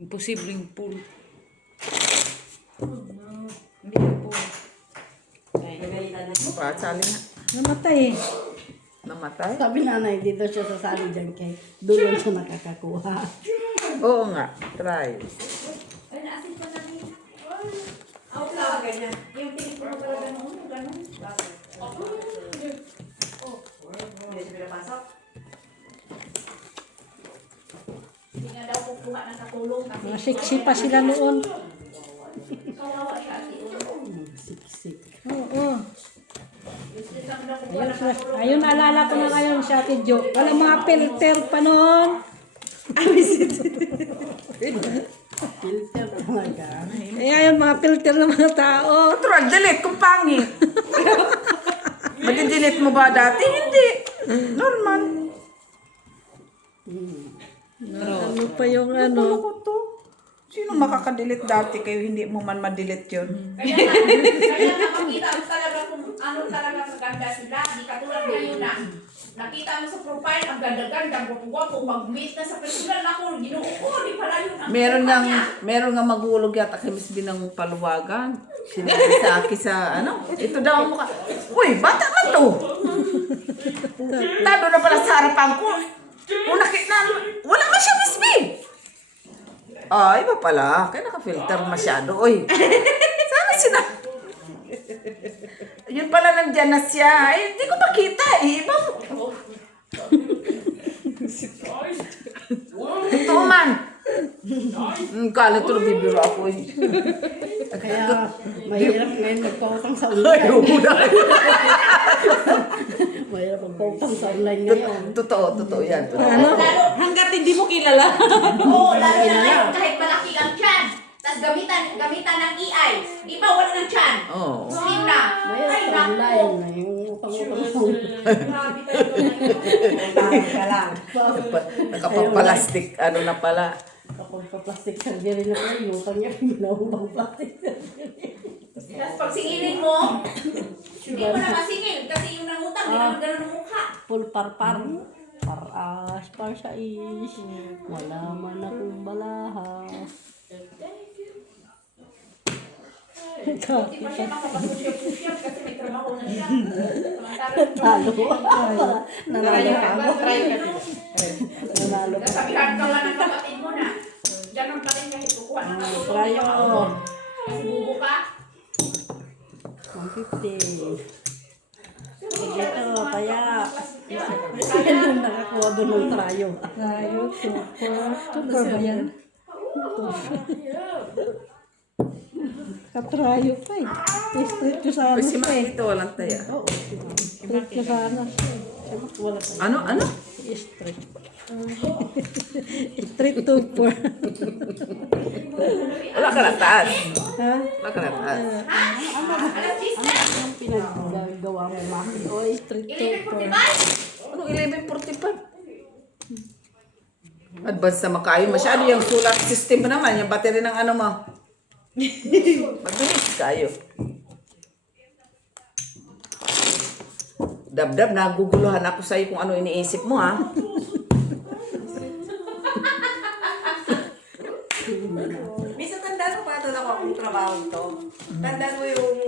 Imposibleng pool. Hindi na pool. Sali nga. Namatay eh. Namatay? Sabi nanay, dito siya sasali dyan kay doon siya nakakakuha. Oo nga. Try. Ay, naasin pa namin. Ako lang, ganyan. Yung tingin ko pala ganun. Hindi siya pinapasok. Hindi nga daw kukuha ng katulong. Mga siksi pa sila noon. Kawawa siya at Siksik. Oo. Ayun, alala ko na ngayon si Ate Jo. Wala mga filter pa noon. Filter talaga. Eh, ayun, mga filter ng mga tao. Natural, delete kung pangit. Madi-delete mo ba dati? Hindi. Normal. Ano pa yung ano? Ano to? Sino makaka-delete dati kayo hindi mo man ma-delete yun? Kaya nga makita mo talaga kung ano talaga maganda sila. Di katulad ngayon na nakita mo sa profile, ang ganda-ganda, guwapo, mag-meet na sa personal ako, ginoo ko, di pala yun ang Meron nga magulog yata kay Miss Binang Paluwagan. Sinabi sa akin sa ito daw ang mukha. Uy, bata man to. Tado na pala sa harapan ko. Nakita na, wala man siya Miss B. Iba pala. Kaya naka-filter masyado. Uy, sana yun pala nandyan na siya. Eh, hindi ko makita eh. Iba mo. Ito man. Kala ito bibiro ako eh. Kaya mahirap ngayon magpautang sa online. Mahirap magpautang sa online ngayon. Totoo yan. Ano? Hanggat hindi mo kilala. Oo, lalo na ngayon, kahit malaki ang tiyan. Tapos gamitan ng EI. Di ba wala ng tiyan? Oo. Slim na. Mahirap Ay, sa naku. online na yung utang-utang sa online. Grabe talaga. Ka lang. Nakapagpalastik, na pala. Kapag pa-plastic surgery na kayo, yung utang niya, ginawang plastic surgery. Tapos pag singilin mo, hindi mo na masingil. Kasi yung nangutang, di naman ganun ang mukha. Full parpar. Paras, par sa is. Wala man akong balahas. Hindi pa siya makapasusyap-susyap kasi may trabaho na siya. Talo. Nanalo ka mo. Nanalo ka. Sabihan ka nga ng kapatid mo na. Ganun pa rin kahit kukuha ng katulong. Prayo. Bubo ka. 150. Dito, kaya. Yan yung nakakuha doon ng trayo. Trayo, super ba yan? Katrayo pa eh. Street ko sana Uy, si siya eh. Makito walang taya. Oo. Street ko sana siya. Wala pa. Ano? Street. Street to four. Wala ka na taas. Ha? Wala ka na taas. Anong pinagagawa mo, Maki? O, street to four. 11:45. Anong 11:45? Advance na makayo. Masyado yung solar system mo naman. Yung battery ng mo. Mabilis kayo. Dab-dab, naguguluhan ako sa'yo kung ano iniisip mo, ha? Minsan tandaan mo pa ito na akong trabaho to. Tandaan mo yung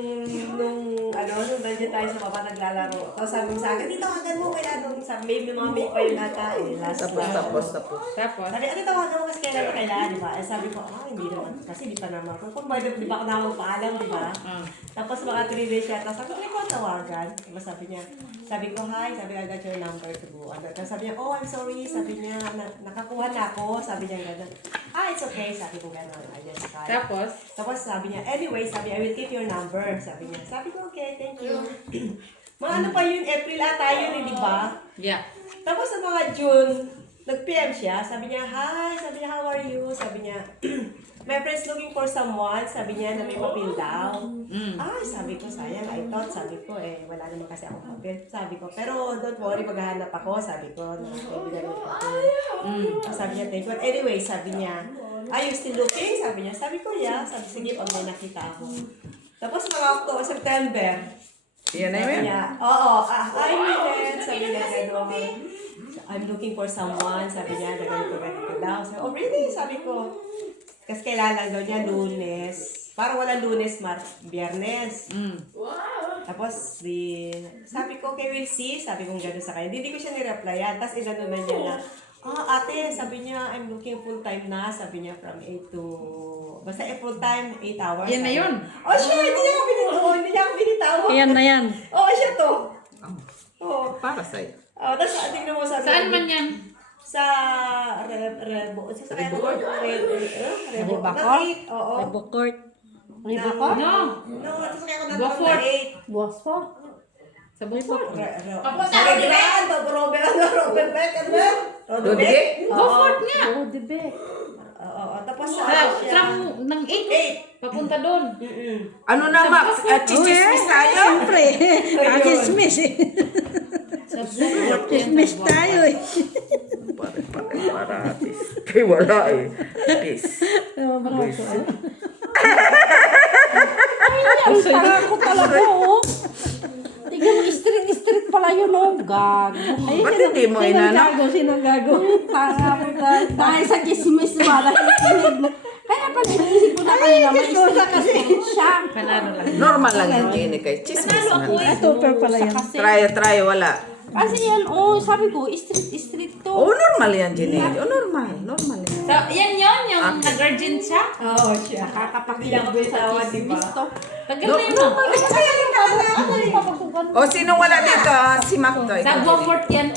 nung nandiyan tayo sa baba naglalaro. Tapos sabi mo sa akin, dito tawagan mo kaya nung sabi, may mga may pa yun ata eh. Tapos. Sabi, tawagan mo kasi kailan na kailangan, di ba? Eh sabi ko, hindi naman. Kasi di pa naman. Kung di pa ako naman paalam, di ba? Tapos mga 3 days siya. Tapos sabi ko, hindi ko tawagan. Diba sabi niya, sabi ko, hi, sabi I got your number to go. Tapos sabi niya, oh, I'm sorry. Sabi niya, nakakuha na ako. Sabi niya gano'n. It's okay. Sabi ko gano'n. I just called. Tapos sabi niya, anyway, sabi, I will keep your number. Sabi niya. Sabi ko, okay, thank you. Mga ano pa yun, April ata yun, di ba? Yeah. Tapos sa mga June, nag-PM siya. Sabi niya, hi. Sabi niya, how are you? Sabi niya, my friend's looking for someone. Sabi niya na may papel daw. Sabi ko, sayang. I thought, sabi ko, wala naman kasi akong papel. Sabi ko, pero don't worry, maghahanap ako. Sabi ko, nakakaibigan mo papel. Sabi niya, thank you. Anyway, sabi niya, are you still looking? Sabi niya, sabi ko, yeah. Sabi, sige, pag may nakita ako. Tapos mga October, September, Yan na sabi yun. niya, hi, Milen. Sabi niya, gano'n. I'm looking for someone. Sabi niya, ganito daw. Sabi, oh, really? Sabi ko, Kasi kailangan daw niya Lunes. Parang wala Lunes, Biyernes. Tapos, sabi ko kay Will C, sabi kong gano'n sa kanya. Hindi ko siya nireplyan. Tapos inano na niya na, ate, sabi niya, I'm looking full-time na. Sabi niya from 8 to, basta full-time, 8 hours. Yan na Sabi yun. ko, oh, siya, hindi niya ako binitawa. Ayan na yan. Oo, siya to. Oo. Para sa'yo. Tapos, tingnan mo sabi. Saan man yan? Sa Rebo. Sa Rebacor? Oo. Rebacor? Rebacor? No. No, tapos kaya ko na Beaufort. 8. Bosfo? Sa Beaufort. Papunta Sa ako din Rebran, Robert Beck, ano ba? Roderick? Beaufort nga. Oh, the back. Oo, tapos sa From ng 8. 8. Papunta doon. Ah, Ano na, Max? Chichismis tayo? Siyempre. Chismis eh. Chismis tayo eh. Para atis. Kaya wala eh. Atis. Ang tanga ko talaga oh. Tingnan mo, street pala yun oh. Gago. Ba't hindi mo inano? Sinong gago? Tanga ko talaga. Dahil sa chismis ba? Kaya pala inisip ko na kayo na may street siya. Panalo lang. Normal lang yung Jenny kay chismis man. Super pala yan. Try, wala. Kasi yan, sabi ko, street to. Oh, normal yan, Jenny. Oh, normal yan. So, yan yun, yung nag-urgent siya. Oo, siya. Nakakapakilang doon sa chismis to. Tagal na yun. O, sino wala dito? Si Mac to. Sa Beaufort yan.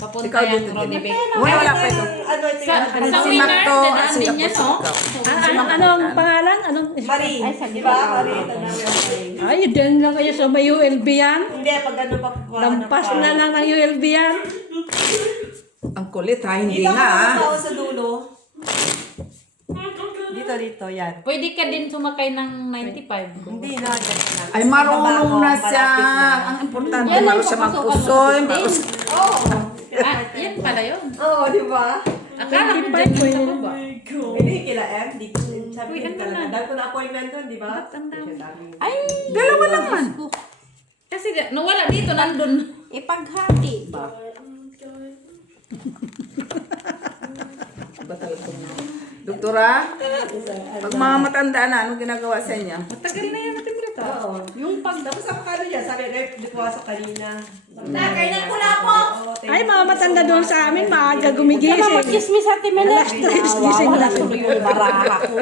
Papunta Ikaw yan, dito. Ronnie Beck. Wala pa ito. Ano ito Sa yung Si winner, Mac to. dadaan Si din Apo yan, si no? ikaw. Anong pangalan? Anong? Marie. Ay, sa Di ba? Marie, tanaw yung Marie. Ay, dyan lang kayo sa may ULB yan. Hindi, pag ano pa. Lampas na lang ng ULB yan. Ang kulit ha, hindi Dito nga ha. ako sa dulo. Dito, yan. Pwede ka din sumakay ng 95. Hindi na, dyan na. Ay, marunong na siya. Malapit Ang importante, Yan ang marunong siya papasukan mo magpusoy. sa building. Oo. Yan pala yun. Oo, di ba? Akala ko dyan lang sa baba. Hindi kila M, di ko sabi Uy, ko ano talaga. na? Dahil ko na appointment doon, di ba? Ba't ang dami? Ay, Dalawa lang man. Kasi nawala dito, nandun. ipaghati ba? Doktora, pag mga matanda na, anong ginagawa sa inyo? Matagal na yan, Ate Brita. Oo. Yung pag... Tapos ako kano yan, sabi ko, di pumasok kanina. Kainan ko na po. Ay, mga matanda doon sa amin, maaga gumigising. Kaya mag-chismis sa Timena. Alas 3, gising na tuloy yung baraha ko.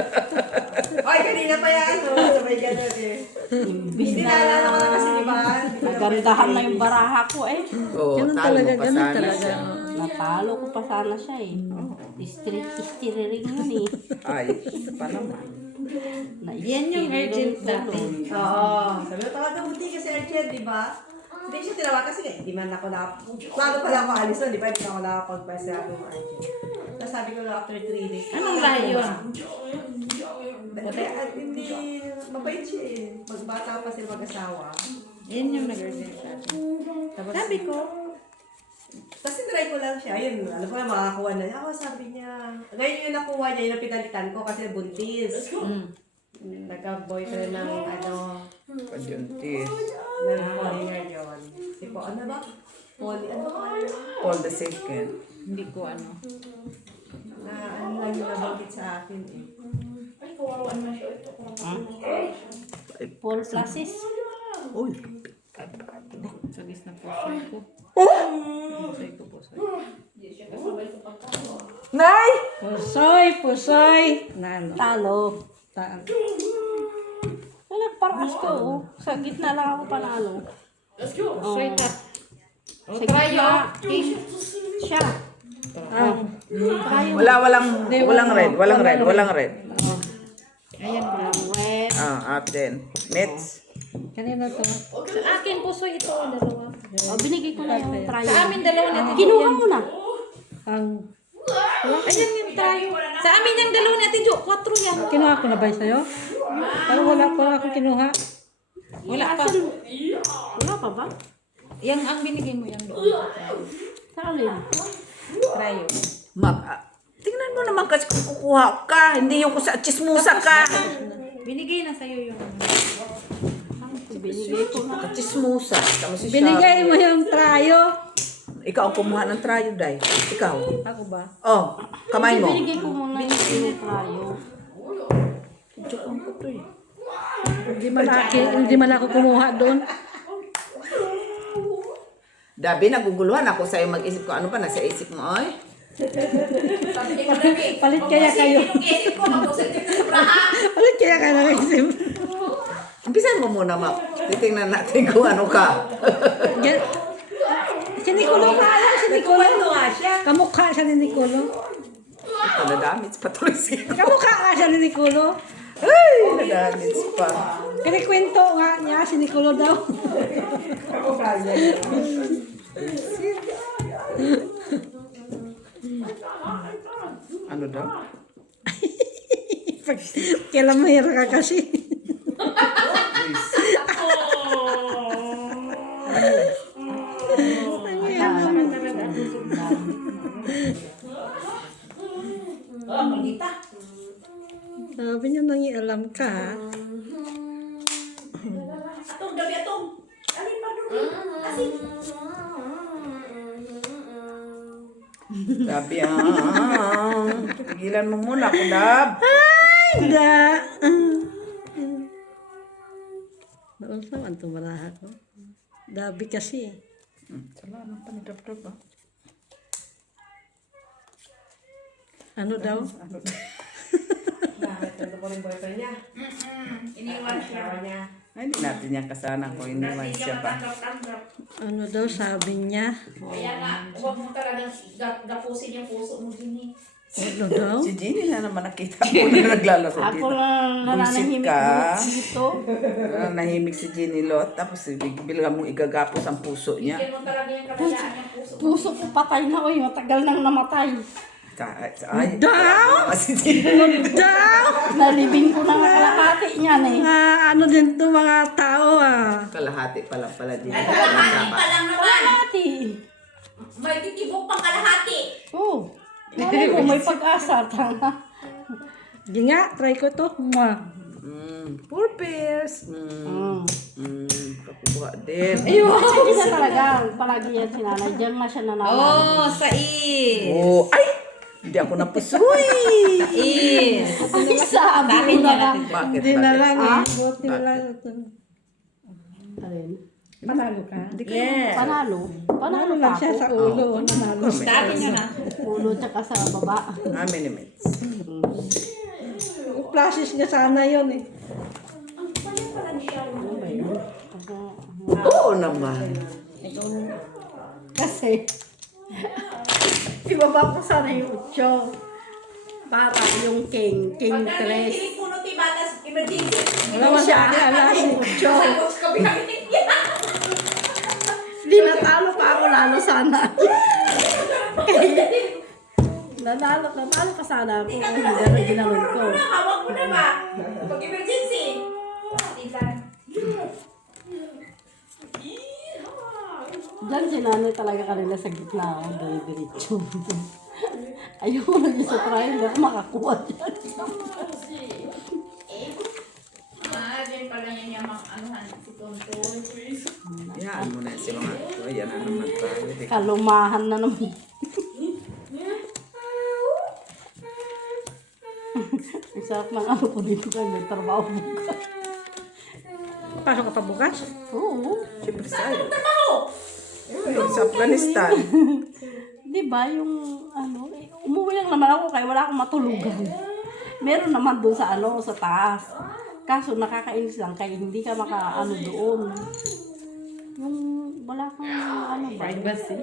Ay, kanina pa yan. Sabay ganun eh. Hindi naalala ko na kasi, di ba? Nagandahan na yung baraha ko eh. Oo, talo mo pa sana siya. Natalo ko pa sana siya eh. Street ring yun eh. Ay, pa naman. Yan yung urgent dati. Oo. Sabi ko, tawagan mo di kasi urgent, di ba? Hindi siya tinawa kasi hindi man ako na... Plano pala ako alis nun, di ba? Hindi ako nakapagpasa ako ng urgent. Tapos sabi ko na after 3 days. Anong lahi yun? Hindi, mabait siya eh. Magbata pa sila mag-asawa. Yan yung nag-urgent sa atin. Tapos, Sabi ko, kasi try ko lang siya. Ayun, alam ko na makakuha na. Ako sabi niya. Ngayon yung nakuha niya, yung napinalitan ko kasi buntis. Nagka-boyfriend ng Padyuntis. ng foreigner yun. Si po, ano ba? Ano ba? Paul the second. hindi ko ano. Na ano lang yung nabanggit sa akin eh. Paul Plasis. Uy. Sagis na pusoy ko. Pusoy ko, pusoy. Nay! Pusoy. Talo. Wala, paras ko oh. Sa gitna lang ako panalo. Pusoy ka. Sa gitna. Siya. Walang red. Ayan ko lang. Web. Atin. Nets. Kanina to. Sa akin, pusoy ito, dalawa. Binigay ko na yung try. Sa amin, dalawa natin. Kinuha mo na. Ayan yung tayo. Sa amin yung dalawa natin, Jo. 4 yan. Kinuha ko na ba sa'yo? Parang wala akong kinuha. Wala pa. Wala pa ba? Yang ang binigay mo yung doon. Sa alin? Trayo. Tingnan mo naman kasi kung kukuha ka. Hindi yung sa chismusa ka. Binigay na sa'yo yung Binigay ko na. Chismusa. Kami si Binigay mo yung trayo. Ikaw ang kumuha ng trayo, Day. Ikaw. Ako ba? Oh, kamay mo. Binigay ko muna yung trayo. to eh. Hindi man ako kumuha doon. Dabi, naguguluhan ako sa'yo mag-isip ko. Ano ba nasa isip mo, oy? Sabi ko na, Palit kaya kayo. Isip ko, mag-usap sa praha. Ulit kaya ka nag-isip. Umpisan mo muna, Mak. Titingnan natin kung ano ka. Si Nicolo ka lang, si Nicolo. Nagkukwento nga siya. Kamukha siya ni Nicolo. Ito, nadamits patuloy siya. Kamukha nga siya ni Nicolo. Ay, nadamits pa. Kinikwento nga niya si Nicolo daw. Ano daw? Kailan mahira ka kasi. Oh, maldita. Sabi niya nangialam ka. Atong, gabi atong. Alin pa doon? Kasi, Dabi, Tigilan mo muna, Kudab. Ay, da. Noon sa man tumaraha ko. Dabi kasi. Sala, anong panidab-dab ba? Ano daw? Bakit? Ito po rin boyfriend niya. iniwan siya. Sawa niya. Ay, hindi natin yan kasana kung iniwan Hindi siya niya pa. matanggap-tanggap. Ano daw sabi niya? Kaya nga, huwag mo talagang gapusin yung puso mo din eh. Ano daw? Si Ginny na naman nakita ko na naglalaro Ako dito. lang Buisit nananahimik ka. dito. Nahimik si Ginny Lot. Tapos bilang mong igagapos ang puso niya. Bigyan mo talaga yung kalayaan yung puso mo. Puso ko patay na ko eh. Matagal nang namatay. Ay, Daw? si Ginny. Daw! Nalibing ko na nga kalahati niyan eh. Ano din to mga tao ah. Kalahati pa lang pala Ginny. Ay, kalahati pa lang naman. Kalahati. May titibok pang kalahati. Oh. Ano mo, may pag-asa. Di nga, try ko to. Mwah. Poor Bears. Kakuha din. Ayun, sige na talaga. Palagi yan si nanay. Diyan nga siya nananaw. Oh, sa is. Oh, ay! Hindi ako napusoy. Is. Ay, sabi ko Bakit na niya lang. Bakit? Hindi na Bakit? lang Ah? eh. Buti wala ito. Alin? Panalo ka? Yes. Panalo? Panalo lang siya sa ulo. Nanalo. Sabi niya na. Ulo tsaka sa baba. How many minutes? Yung flashes niya sana yun eh. Oo naman. Kasi, ibaba ko sana yung 8. Para yung king Pag 3. nangyayinig puno tibatas, emergency. Wala man siya alas yung 8. Sagot ka bilang Di natalo pa ako lalo sana. Nanalo pa sana ako kung hindi ginawin ko. Hawak mo na ba? Pag emergency. Tingnan. Diyan si nanay talaga kanila sa gitna ako. Dali-diretso. Ayoko nag sa try. Hindi ako makakuha dyan. Diyan pala yan yung mga anuhan si Tonton. Yan mo na si mga. Oh, yan na naman tayo. Kalumahan na naman. Ang sarap ng ano ko dito kayo. May trabaho bukas. Pasok ka pa bukas? Oo. Siyempre sa'yo. Sa Afghanistan. Di ba yung ano, umuwi lang naman ako kaya wala akong matulugan. Meron naman doon sa ano, sa taas. Kaso nakakainis lang kaya hindi ka makaano doon. Yung wala kang ano ba? Privacy.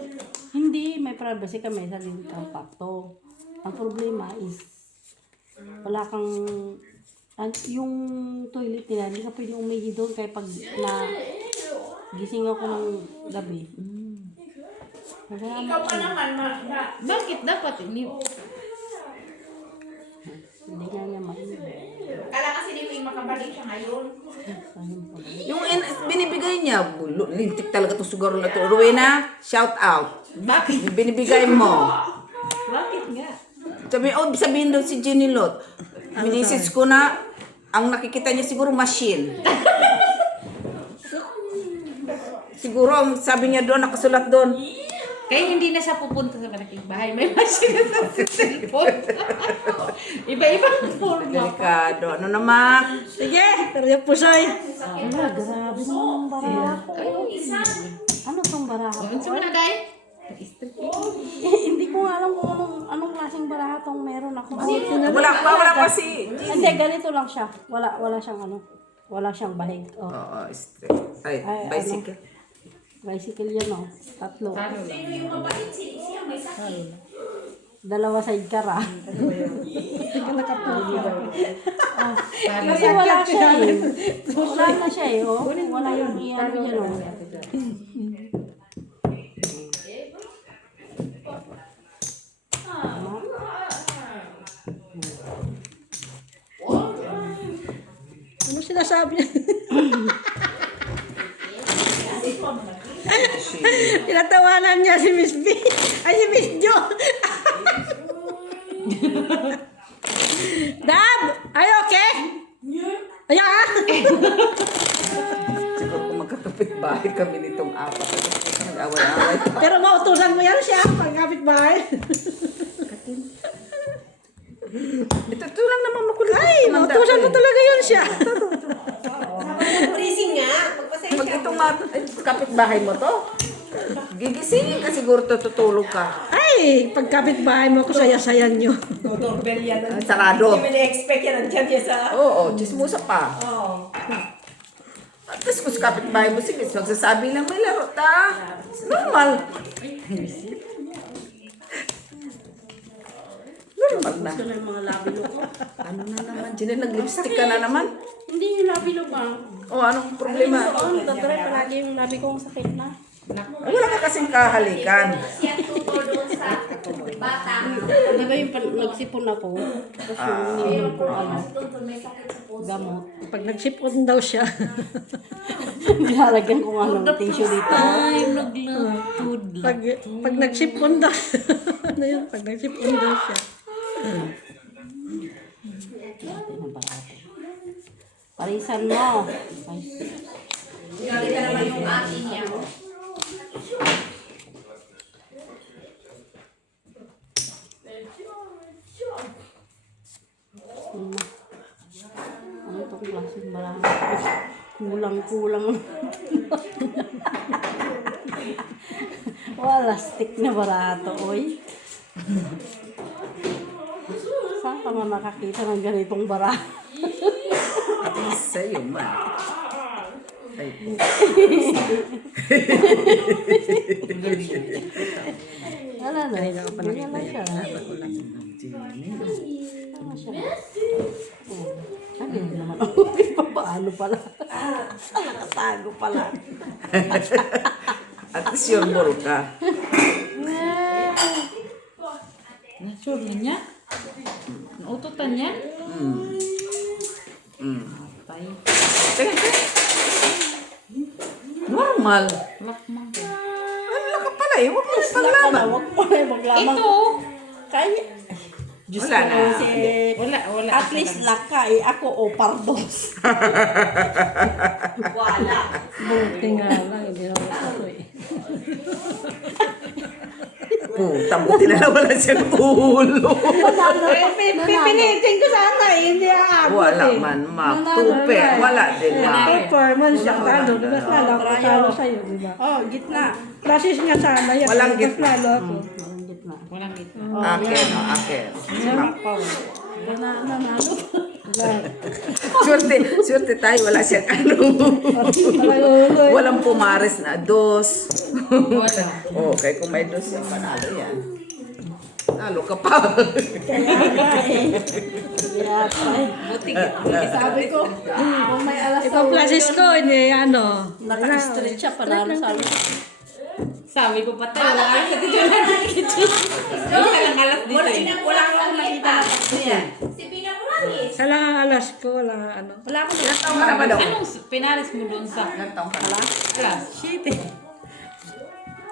Hindi, may privacy ka, may sarili kang pakto. Ang problema is wala kang yung toilet nila, hindi ka pwede umihi doon kaya pag na gising ako ng gabi. Ikaw pa naman, Bakit dapat ini? Hindi nga niya mainit. kala kasi ni Wing makabalik siya ngayon. Yung binibigay niya, lintik talaga itong siguro na ito. Rowena, shout out. Bakit? Yung binibigay mo. Bakit nga? Sabihin daw si Ginny Lot. Minisis ko na, ang nakikita niya siguro machine. Siguro, ang sabi niya doon, nakasulat doon, Kaya hindi na siya pupunta sa malaking bahay. May machine sa cellphone. Iba-ibang forma. Delikado. Ano naman? Sige, pero yung pusoy. Ala, grabe naman barako. Ano tong barako? Gusto mo na, Day? Hindi ko nga alam kung anong klaseng baraha tong meron ako. Wala pa si... Hindi, ganito lang siya. Wala siyang ano. Wala siyang bahig. Oh. Oo, straight. Ay, bicycle. Bicycle yan, oh. 3. Sino yung mabait? Siya may sakit. 2 sidecar, ah. Kasi wala siya eh. Wala na siya eh, oh. Wala yung iyan yan, oh. Ano sinasabi niya? Tinatawanan niya si Miss B. Ay, si Miss Jo. Dad! Are you okay? Ayan ah! Siguro kung magkakapit bahay kami nitong apat. Nag-away-away. Pero mautusan mo yan siya pag kapit bahay. Ito lang naman makulit. Ay, mautusan mo talaga yan siya. Freezing nga. Pagpasensya. Pag itong kapit bahay mo to, gigisingin ka siguro tutulog ka. Ay, pag kapit bahay mo, kusaya-sayan nyo. Doorbell yan. Sarado. Hindi mo na-expect yan. Nandiyan niya sa... Oo, chismosa pa. Oo. At least kung sa kapitbahay mo, sige, magsasabi lang may laro ta. Normal. Normal na. Gusto na yung mga labilo ko. Ano na naman? Diyan nag-lipstick ka na naman. Hindi yung labilo ba? O, anong problema? Oo, nagdadry palagi yung labi kong sakit na. Wala ka kasing kahalikan. Siya tutol doon sa bata. Diba yung nagsipon ako, tapos yung nilinom ko ano, May sakit sa puso. gamot. Pag nagsipon daw siya. Nilalagyan ko nga ng tissue dito. Ay, naglutod. Pag nagsipon daw. Ano yun? Pag nagsipon daw siya. Parisan mo. Ay, Galit ka naman yung ate niya. ano itong klaseng baraha? Kulang-kulang. Wala, stick na baraha to, oy. Saan ka nga makakita ng ganitong baraha? Ay, sa'yo man. Ay, Wala na. Ganyan lang siya. Ano siya? Oh. Ano yun naman? Paano pala? Nakatago pala. at least your ball ka. Sure na niya? Naututan niya? Patay. Teka. Normal. Lakmang ko. Ano ka pala eh? Huwag mo na paglaban. Huwag mo na maglaman. Ito! Kaya. Diyos Wala ko na. si... Wala. At least laka eh. Ako o pardos. Wala. Buti nga lang, hindi naman ako eh. Puta, buti na wala siyang ulo. Pipilitin ko sana eh, hindi aabot Wala eh. man, ma'am. Tupe. Wala din, ma'am. Performance siya, Wala, talo. wala. Mas lalo ako talo sa'yo, di ba? Oh, gitna. Classes nga sana yan. Walang Mas gitna. lalo ako. Walang gitna. Walang ito. Akin, o, akin. Nanalo. Swerte tayo, wala siyang ano. Walang pumares na dos. Wala. Okay, kung may dos yung panalo yan. Talo ka pa. Kaya nga eh. Kaya pa eh. Sabi ko, kung may alas Ikaw classes ko, hindi ano. naka-street siya, panalo sabi ko. Sabi ko patay. Wala ka sa kitchen na kitchen. Wala lang alas dito. Wala akong nakita na niya. Si Pinamuralis. Wala nga alas ko, wala nga ano. Wala akong Ilan taong ka na ba daw? Anong pinaris mo doon sa Ilan taong ka na? class?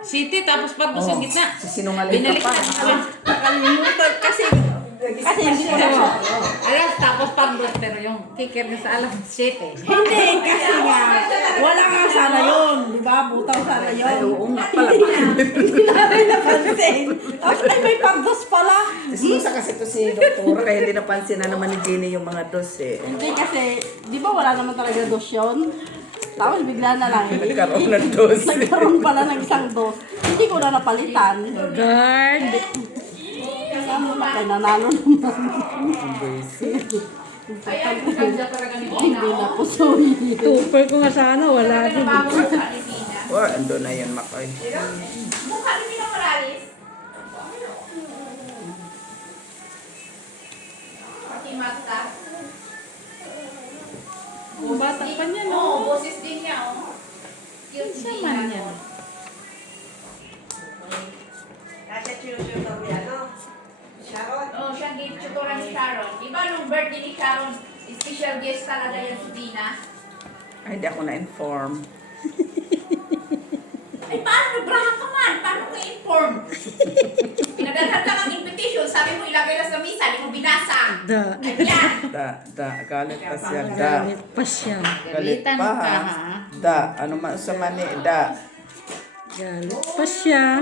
City, tapos pagdos yung gitna. Sinungaling ka Binalik pa. na. nakalimutan kasi Kasi hindi ko na siya. Alas, tapos pag-dos, pero yung kicker niya sa alas 7. Hindi, kasi nga, wala nga sana yun. Di ba? Butaw sana yun. Ay, oo nga pala. Hindi namin napansin. Tapos ay, may pagdos pala. Dismusa kasi to si doktora kaya hindi napansin na naman ni Jenny yung mga dos eh. Hindi kasi, di ba wala naman talaga dos yun? Tapos bigla na lang. Nagkaroon ng dos. Nagkaroon pala ng isang dos. Hindi ko na napalitan. Guard. Kaya mo na kayo nanalo naman. Kaya yung ganda talaga ni Gina. Hindi na po sorry. Super ko nga sana, wala din. Bago sa Alipina. Oh, ando na yan, Makoy. Mukha ni Mina Morales. Pati mata. Bata pa niya, no? Oo, boses din niya, oh. Cute si Naman Mina. yan. Kasi chino-chino kami, ano? Sharon. Oh, siyang gift tutoran ni Sharon. Di ba nung birthday ni Sharon, special guest talaga yan si Dina? Ay, hindi ako na-inform. Ay, paano nabraha ka man? Paano ka inform? Pinadalhan ka ng invitation, sabi mo ilagay lang sa misa, di mo binasa. Da. Ayan. Galit pa siya, da. Galit pa siya. Galit Galitan pa, ka, ha? ha? Da, ano man sa mani, da. Galit pa siya.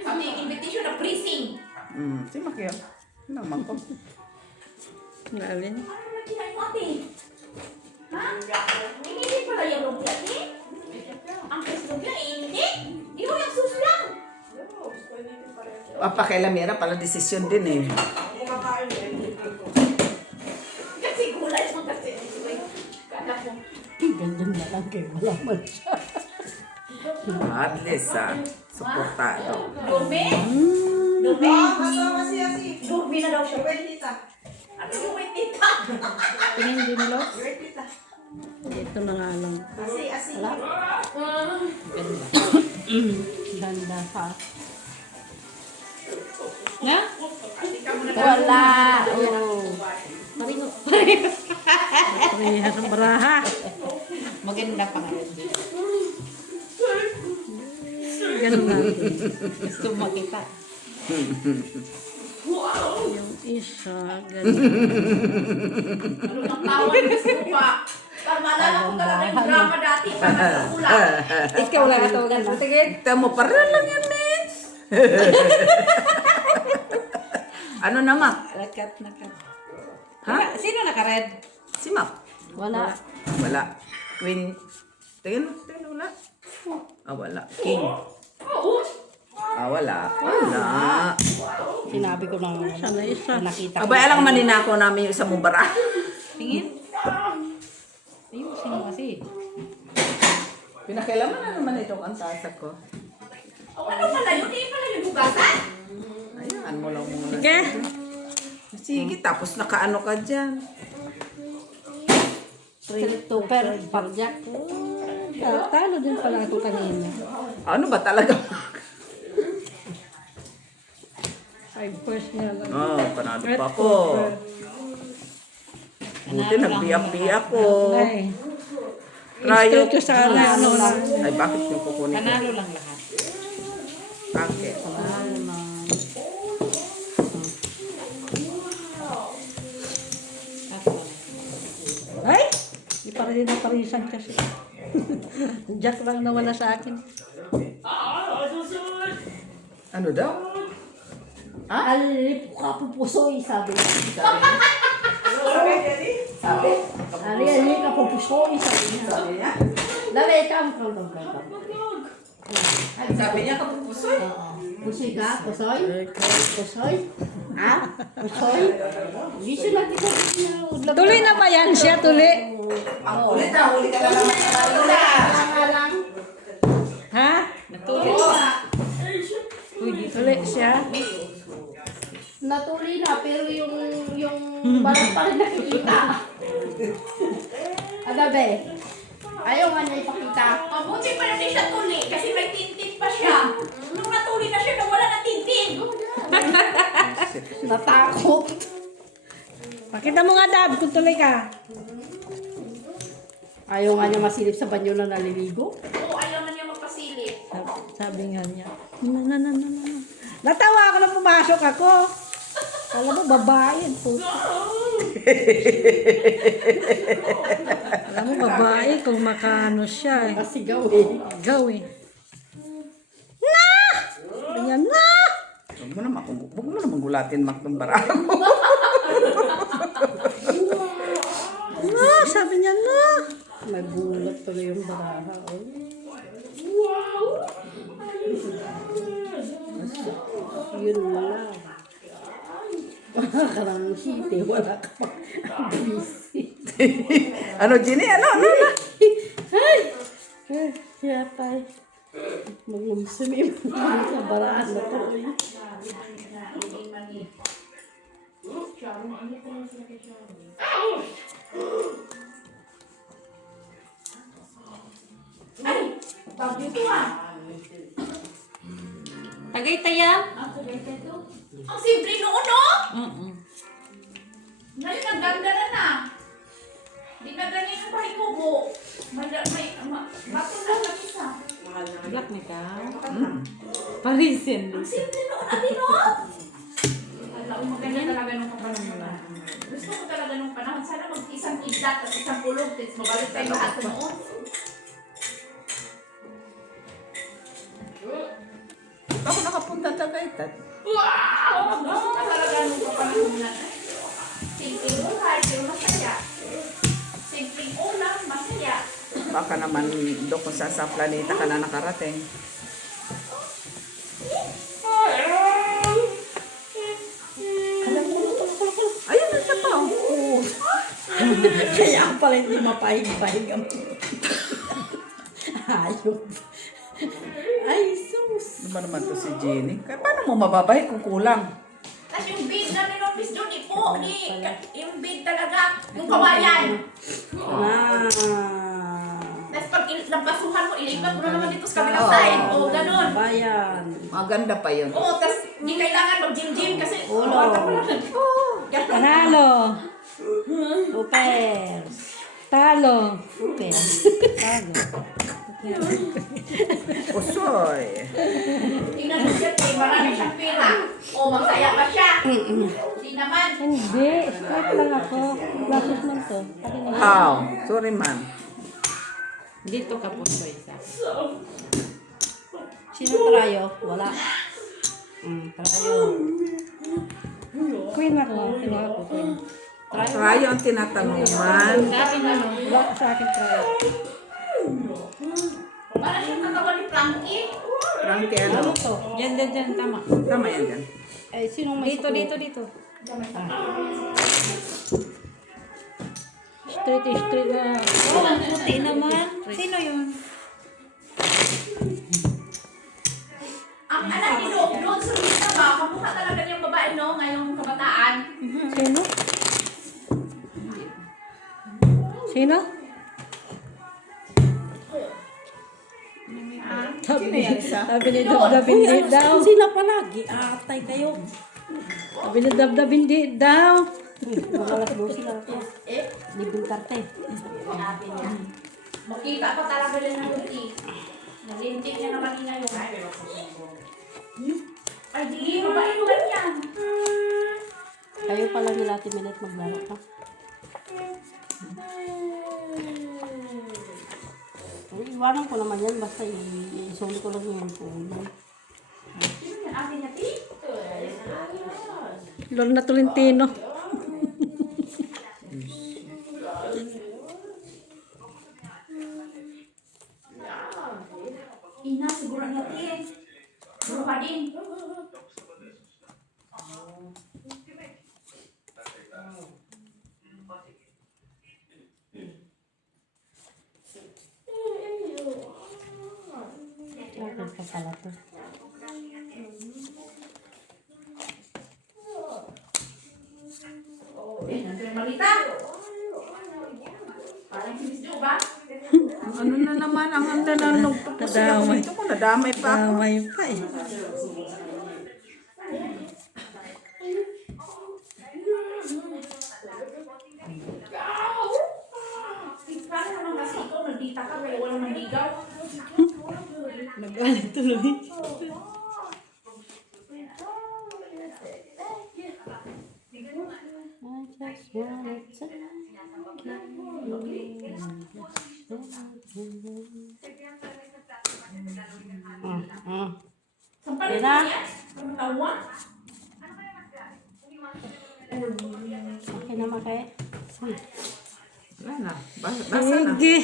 Pati invitation na freezing. Si Makyo. Ano naman ko? Galit. Ano na kinay mo, ate? Ha? Hindi pala yung lumpia, ate? Ang fresh lumpia, hindi? Di mo yung sus lang. Papakialamera pala desisyon din eh. Kasi gulay mo kasi. Kala ko. Ganda na lang kayo. Wala man siya. At least, suportado. Dumi? Dumi? Dumi na daw siya. Ano yung may tita? Tingin din, Lo. Ito na nga lang. Ganda pa. Na? Wala. Oh. Parehas ang baraha. Maganda pa nga. Ganun na. Gusto mo makita. Yung isa, ganun. Ano ng tawa ni Supa? Para maalala ko talaga yung drama dati. Para sa ulan. Ikaw lang ito. Tingin. Kita mo, parang lang yan, Mitch. Ano na, Mac? Nakat, nakat. Ha? Sino naka-red? Si Mac? Wala. Wala. Queen. Tingin, wala. Wala. King. Wala. Wala. Sinabi ko na Sana isa. nakita ko. Abay, alang maninako namin yung isang mubara. Tingin. Ayusin mo kasi. Pinakilaman na naman itong antasa ko. Ano pala yun? Hindi pala yung hugasan? Ayan mo lang muna. Sige. Sige, tapos nakaano ka dyan. Super parjak. Talo din pala ito kanina. Ano ba talaga? 5 first nga lang. Panalo pa ako. Buti nagbiyak-biyak ko. Ay. Rayo. Ito sa ano na. Ay, bakit yung kukunin ko? Panalo lang lahat. Bakit? Ay! Di pa rin naparisan kasi. Jack lang nawala sa akin. Ano daw? Alip ka pupusoy, sabi. Sabi? Ari, alip ka pupusoy, sabi niya. Sabi niya? Dali, kam. Sabi niya kapupusoy. Pusoy ka? Pusoy? Pusoy? Ha? Pusoy? Giso natin ko. Tuloy na ba yan siya? Tuloy. Ang ulit na, huli ka na naman sa kanila. Lang. Ha? Natulog. Tuloy siya. Natuloy na, pero yung balat pa rin nakikita. Agabe. Ayaw nga niya ipakita. Mabuti pa na din siya tuli kasi may tintin pa siya. Nung natuli na siya, nawala na tintin. Natakot. Pakita mo nga, Dab, kung tuloy ka. Ayaw nga niya masilip sa banyo na naliligo. Oo, ayaw na niya magpasilip. Sabi nga niya, na. Natawa ako na pumasok ako. Alam mo, babae yan po. Alam mo, babae kung makano siya. Kasi gawin. Gawin. Na! Ganyan na! Huwag mo naman gulatin, Mac, ng barako. Na! Sabi niya na! Nagulat tuloy yung baraha. Yun lang. Wala ka lang hiti, wala ka pang busy. Ano, Ginny? Ano? Siya tayo. Mag-umsumi sa barahan na to. Ay, bagyo to ah. Tagaytay yan? Ang simple noon, no? Mm-mm. Ngayon, ang ganda na. Di na ganyan yung bahay kubo. Matulog na isa. Black na ka? Parisin. Ang simple noon, ati, no? Alam mo, maganda talaga nung panahon. Gusto ko talaga nung panahon. Sana mag-isang kidlat at isang kulog. Tapos mabalik tayo lahat sa noon. Ako nakapunta Tagaytay. Wow! Gusto ko talaga nung panahon na. Simpleng buhay, pero masaya. Simpleng ulam, masaya. Baka naman doon kung sa planeta ka na nakarating. Ayun na siya pa. Oh. Kaya pala hindi mapahing-pahing ang ayop. Ay, sus. Ano ba naman to si Jenny? Kaya paano mo mababahay kung kulang? Tapos yung bid namin ng Miss Johnny po, yung bid talaga, yung kawayan. Tapos pag nabasuhan mo, ilipat mo na naman dito sa kabilang side. O, ganun. Bayan. Maganda pa yun. Oo, tapos hindi kailangan mag-gym-gym kasi Ulo. ganun. Panalo! Upers. Talo! Upers. Talo. Usoy. Tingnan mo siya, marami siyang pera. O, magsaya pa siya. Hindi naman. Hindi. Strike lang ako. Classes man to. Aw, sorry man. Dito ka po so isa. Sino trayo? Wala. Trayo. Queen ako. Kinuha ko queen. Tayo ang tinatanungan. Sa akin ano? Wala ko sa akin try. Para siyang katawan ni Frankie. Frankie, ano? Ano to? Diyan, tama. Tama yan dyan. Ay, sinong may Dito. Straight na. Oh, ang puti naman. Sino yun? Ang anak ni doon sa lista ba, kamukha talaga niyang babae, no? Ngayong kabataan. Sino? Sino? Sabi ni Dabdab hindi daw. Sila palagi. Atay kayo. Sabi ni Dabdab hindi daw. Magalas mo sila ako. Libing karte. Makita pa talaga rin ng buti. Nalintik niya naman ni ngayon. Ay, di, babae ko ganyan. Kayo pala nila Ate Milet maglaro pa. Iwanan ko naman yan. Basta isuli ko lang yung phone. Sino yan? Ate niya, ti? Lorna Tolentino. Ina, siguro niya, ti. Siguro ka din. Bakit pa pala to? Nandun yung malita. Parang si Miss Jo ba? Ano na naman ang handa na nagtapos sila Nadamay. dito ko. Nadamay pa ako. Damay pa eh. Paano naman kasi ikaw, nagdita ka, kaya walang mandigaw. Galit tuloy. Sampalin Yan na. mo yan? Ang tawa? Okay naman kayo. Wala na. Basa na. Sige.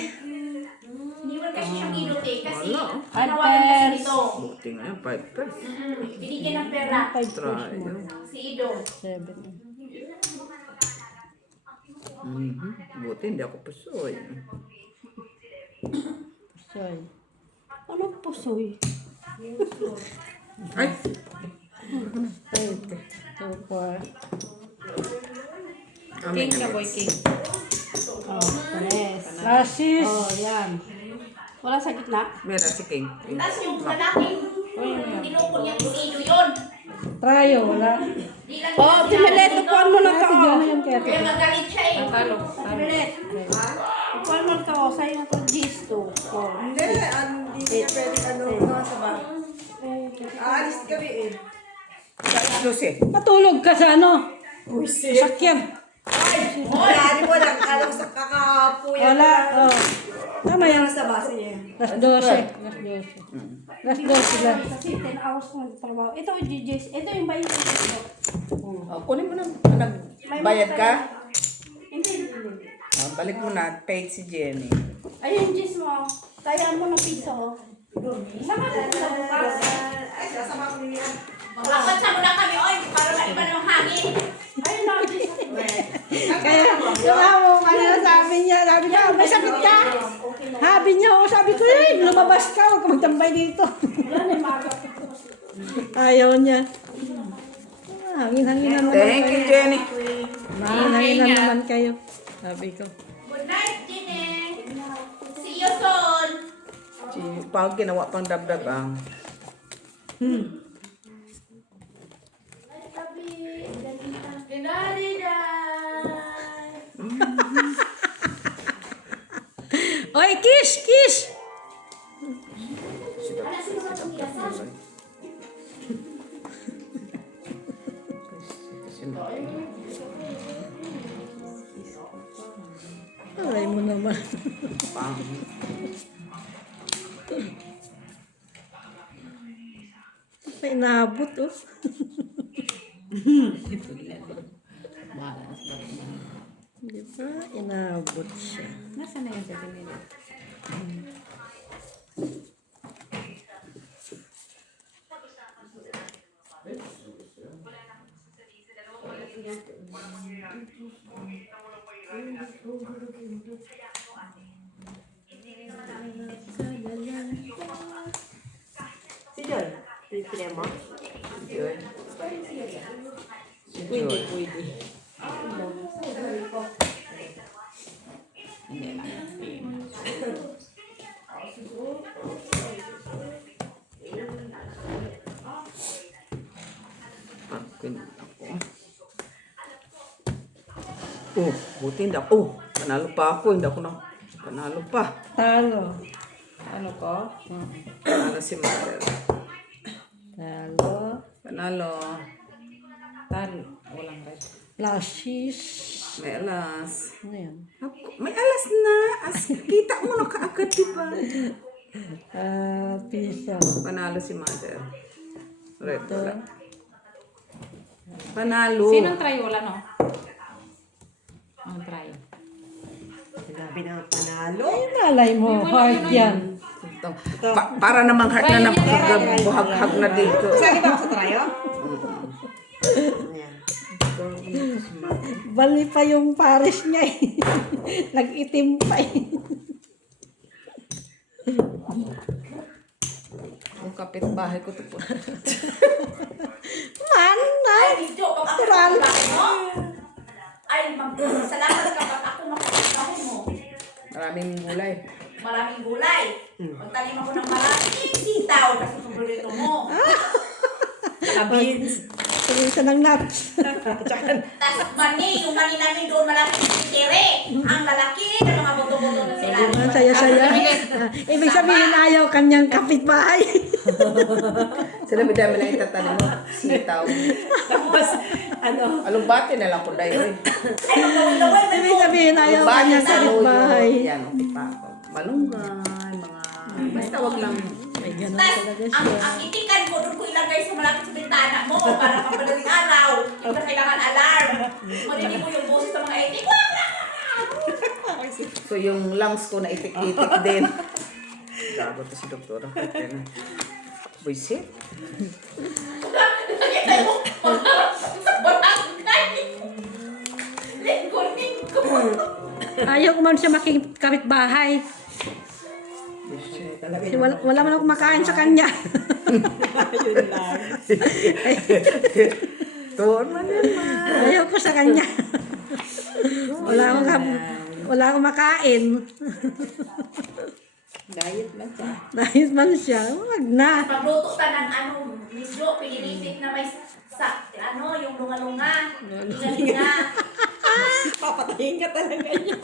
Iniwan kasi siyang inuti kasi Wala. tinawagan kasi nito. Buti nga yan, 5 pesos. Binigyan ng pera. 5 Try. pesos mo. Si Ido. 7. Buti hindi ako pusoy. Soy. Anong pusoy? Ay! 8. 2, 4. King ka, boy, king. Oh, yes. Asis. Oh, yan. Wala sa gitna? Meron si King. Tapos yung lalaking tinukol niya si Ido yun. Trayo, wala. Di lang Oh, Timilet, upuan mo na ka. Ate, gano'n yan kaya. Kaya magalit siya eh. Talo. Timilet. Upuan mo na ka. Oh, sa'yo na ito. Gis to. Oh. Hindi, hindi niya pwede sa ba? Aalis kami eh. Lucy. Matulog ka sa ano? Sakyan. Ay, mo lang, alam sa kakapuya. Wala. Oh. Tama yan. Sa base niya. Las 12. Las 12. Las 12 lang. Kasi 10 hours ko nagtatrabaho. Ito, GJs. Ito yung bayan ko. Oh, kunin mo na. Nagbayad ka? Hindi. Oh, balik mo na. Paid si Jenny. Ayun, Jis mo. Tayaan mo ng piso. Saan ka sa bukas? Ay, sasama ko niya. Maglapat na muna kami, oy, para maiba ng hangin. Ayun na, Jis. Kaya, mo, kanina sabi niya, may sakit ka. Sabi niya, sabi ko, lumabas ka, huwag ka magtambay dito. Yan ay maga. Ayaw niya. Hangin-hanginan naman Thank you, kayo. Jenny. Hangin-hanginan naman kayo. Sabi ko. Good night, Jenny. See you soon. Si Pag ginawa pang dabdabang. Oy, kiss, kiss! Aray mo naman. Pang. May naabot, oh. Di ba? Inaabot siya. Nasaan na yan sa Timilet? Si John, pinipili mo? Yun. Si Joy. Pagkin ako. Oh, buti hindi ako. Oh, panalo pa ako. Hindi ako na. Panalo pa. Talo. Ano ko? Panalo si Mother. Talo. Panalo. Talo. Walang rest. Lashes. May alas. Ano yan? May alas na. Kita mo na kaagad, diba? Piso. Panalo si Mother. Red, wala. Panalo. Sinong try? Wala, no? Ang try. Sinabi na panalo. Ay, malay mo. Hard yan. Ito. Para namang heart na nabuhag na dito. Sali ba ako sa trayo? Ayan. Bali pa yung pares niya eh. Nag-itim pa eh. Yung kapitbahay ko ito po. Man, Ay, Ido, pag ako Natural. nakapagbahay mo, ay, salamat ka pag ako makapagbahay mo. Maraming gulay. Maraming gulay. Magtanim ako ng maraming sitaw kasi paborito mo. Beans. tuloy siya ng nuts. Tapos mani, yung mani namin doon malaki yung tire. Ang lalaki, na mga boto-boto na sila. Ang saya-saya. Ibig sabihin ayaw kanyang kapitbahay. Sila bidami lang itatanim mo. Sitaw. Tapos, ano, Alugbati na lang ko dahil. Ay, magkawin na Ibig sabihin ayaw Alugbati kanyang sa kapitbahay. luyo. Yan, okay pa ako. Malunggay, mga... Basta wag lang. May ganun Tas, talaga ang siya. itikan mo, doon ko ilagay sa malapit sa bintana mo para kapadaling araw. Hindi na kailangan alarm. Marinig mo yung boses sa mga itik. So yung lungs ko na itik-itik din. Gago to si doktora. Buisit. Nakita mo, sa barangay. Lingko. Ayaw ko man siya makikapitbahay. Kasi wala man ako makain sa kanya. yun lang. Tuon man yan, ma. Ayaw ko sa kanya. Wala akong makain. Diet man siya. Dahil man siya, wag na. Magluto ka ng ano, mislo, pinilitik na may yung lunga-lunga. Linga-linga. Papatayin ka talaga niya.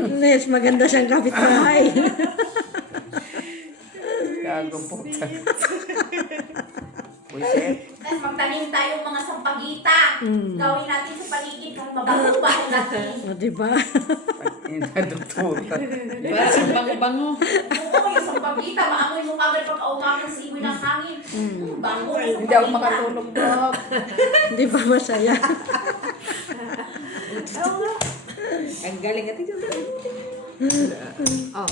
Unless maganda siyang kapitbahay. Gago po. Buisit. Tapos magtanim tayong mga sampagita. Gawin natin sa paligid kung mabago-bago natin. O, diba? Ina, doktora. Diba? Ang bango-bango. Oo, yung sampagita, maamoy mo agad pag aumakan sa iwi ng hangin. Bango na Hindi ako makatulog, dok. Di ba masaya? Ang galing at ito. Oh.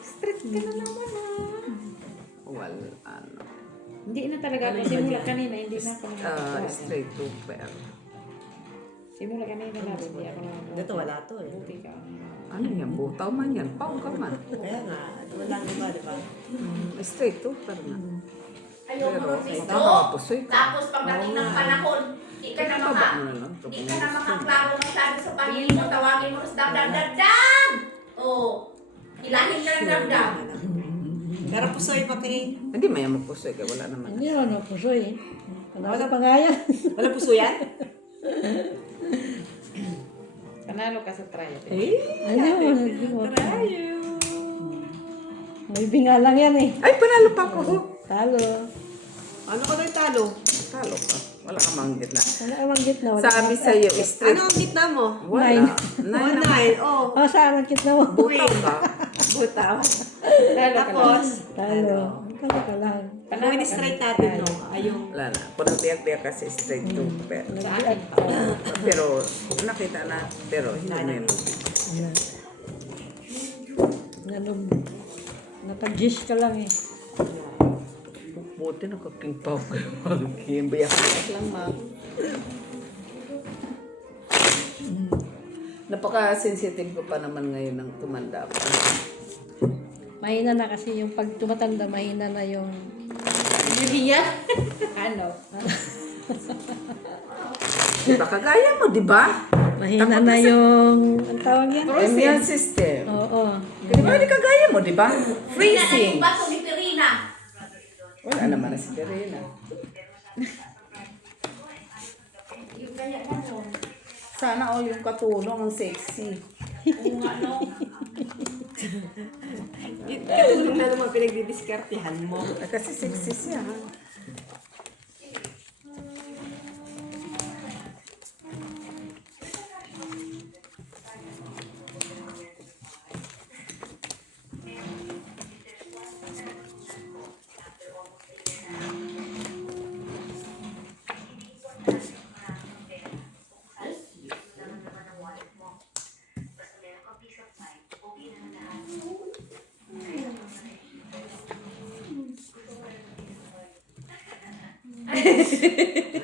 Stress ka na naman Well, ano. Hindi na talaga ako. Simula kanina, hindi na ako Straight to fair. Simula kanina na hindi ako nakagawa. Dito wala to eh. Buti ka. Ano yan? Butaw man yan. Pau ka man. Kaya nga, wala diba, diba? Straight to fair na. Ayaw mo Pero, nun, Risto. nakakapusoy ka. Tapos pagdating ng panahon, di ka na makaklaro masyado sa paligid mo. Tawagin mo sa dagdag. Oo. Ilahin ka ng dagdag. Pero pusoy pa kay. Hindi may mapusoy ka. Wala naman. Hindi naman ako puso eh. Wala pa nga yan. Wala puso yan? Panalo ka sa trial. Ano? May binga lang yan eh. Ay, panalo pa ako. Talo. Ano ka na yung talo? Talo ka. Wala ka mang gitna. Wala ka mang gitna. Wala Sabi sa'yo, straight. Ano ang gitna mo? Wala. Oh, 9. Oh. Oh, saan ang gitna mo? Butaw ka. Butaw. Talo ka Tapos, Talo. Talo ka lang. gawin straight natin, no? Ayun. Wala na. Kung nagbiyak-biyak kasi straight to fair. Sa akin pa. Pero, nakita na. Pero, hindi na yun. Naka-gish ka lang eh. Buti nakakimpaw ka. Biyak-biyak lang, ma. Napaka-sensitive ko pa naman ngayon ng tumanda pa. Mahina na kasi yung pag tumatanda, mahina na yung... Julia? Ano? Diba kagaya mo, diba? Mahina na yung... Ang tawag yan? Immune system. Oo. Diba hindi kagaya mo, diba? Freezing. Freezing. Yung bato ni Perina. Wala naman na si Verena. Yung kaya na mo. Sana all yung katulong ang sexy. Kung ano. Katulong na naman pinagdidiskartehan mo. Kasi sexy siya. Ha?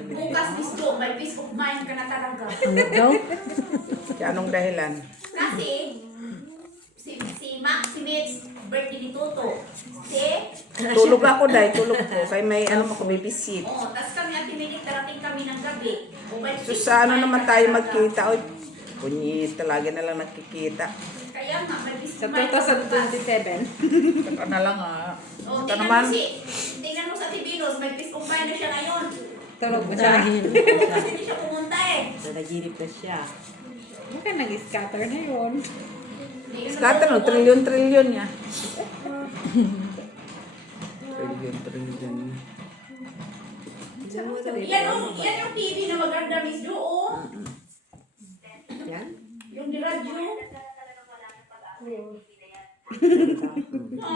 Bukas, Miss Jo, may peace of mind ka na talaga. Ano daw? Kaya anong dahilan? Kasi, si Mitch, birthday ni Toto. Tulog ako dahil tulog ko. Kaya may ano ako babysit. Oo, tapos kami at tinilig, darating kami ng gabi. O, may So peace sa of ano mind naman ka tayo talaga. magkita? Oy, kunyis, talaga na lang nakikita. Kaya nga, may peace Sa of mind ka bukas. 2027. Saka na lang ha. O, Saka tingnan naman. tingnan mo sa Tibinos, may peace of mind na siya ngayon. Tulog ba siya? Dahil. Oo, kasi hindi siya pumunta eh. Nanaginip na siya. Baka nag-scatter na yun. Scatter no, trilyon niya. Trilyon. Yan yung TV na maganda, Miss Jo, oh. Yan. Yung di radyo.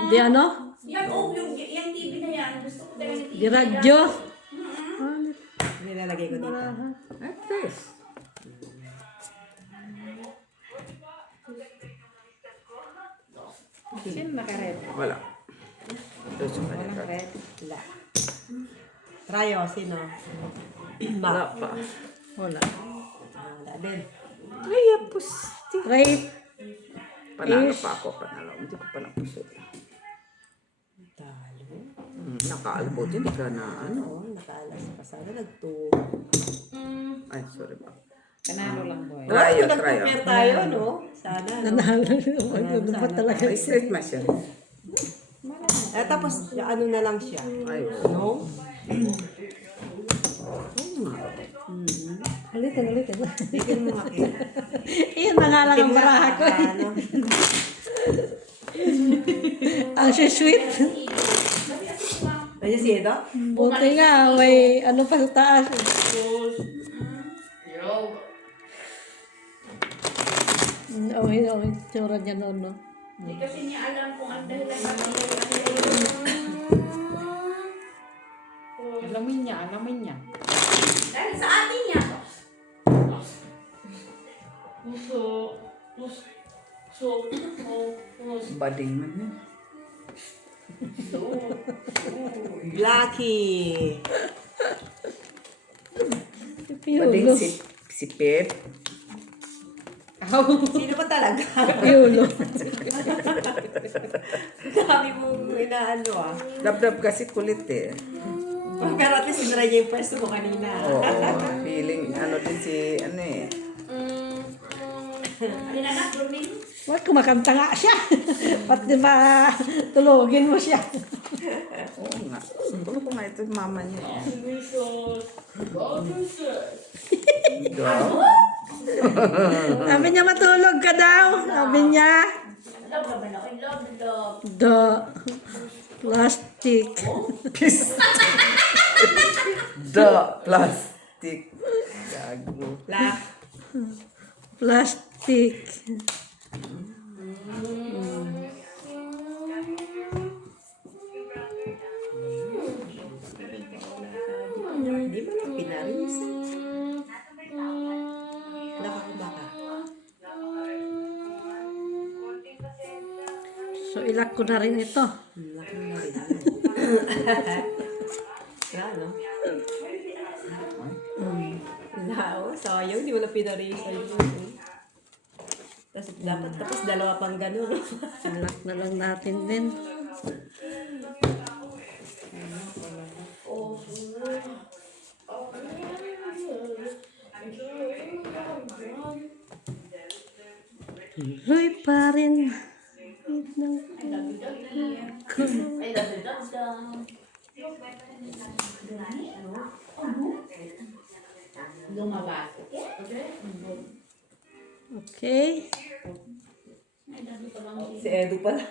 Di ano? Yan, oh, yung TV na yan. Gusto ko talaga yung TV Di radyo. Nilalagay ko dito. Actress. Sino naka-red? Wala. Ito sa Walang kanila. red. Wala. Trayo, sino? Wala pa. Wala. Wala din. Ay, pusti. Right. Panalo pa ako, panalo. Hindi ko pa napuso. Talo. Nakaalbot, hindi ka na ano. Oo, nakaalas pa sana. Ay, sorry pa. Kanalo lang boy. Trayo. Nag-compare tayo, no? Sana, no? Nanalo. Ano ba talaga? Ay, straight match yan. Tapos, ano na lang siya. Ay, No? Ulitin. Bitin mo nga kayo. Iyan na nga lang ang baraha ko. Ano? Ang sweet. Nandiyan si Edo? Buti nga, may ano pa sa taas. Okay, tsura niya noon, no? Hindi kasi niya alam kung ang dahilan Alamin niya. dahil sa atin yan. bading man yan. Lucky. Bading Piulo. si Pep. Sino ba talaga? Piulo. Dami mong inaano ah. Dab-dab kasi kulit eh. Pero at least sinara niya yung pwesto mo kanina. Oo, feeling, ano din si, ano eh. Alin anak, Romin? Wag, kumakanta nga siya. Pati ba tulogin mo siya. Oo nga. Gulo ko nga ito, mama niya eh. Daw? Sabi niya matulog ka daw. Sabi niya. Love naman ako. Love. The plastic. The plastic. Gago. Plastic. Hindi mo lang pinaris. Nakakabaka. So ilak ko na rin ito. Laki na rin. Ano? Sayang, hindi mo lang pinaris. Tapos dalawa pang ganun. Ilak na lang natin din. Tuloy pa rin. Lumabas. Okay. Si Edu pala.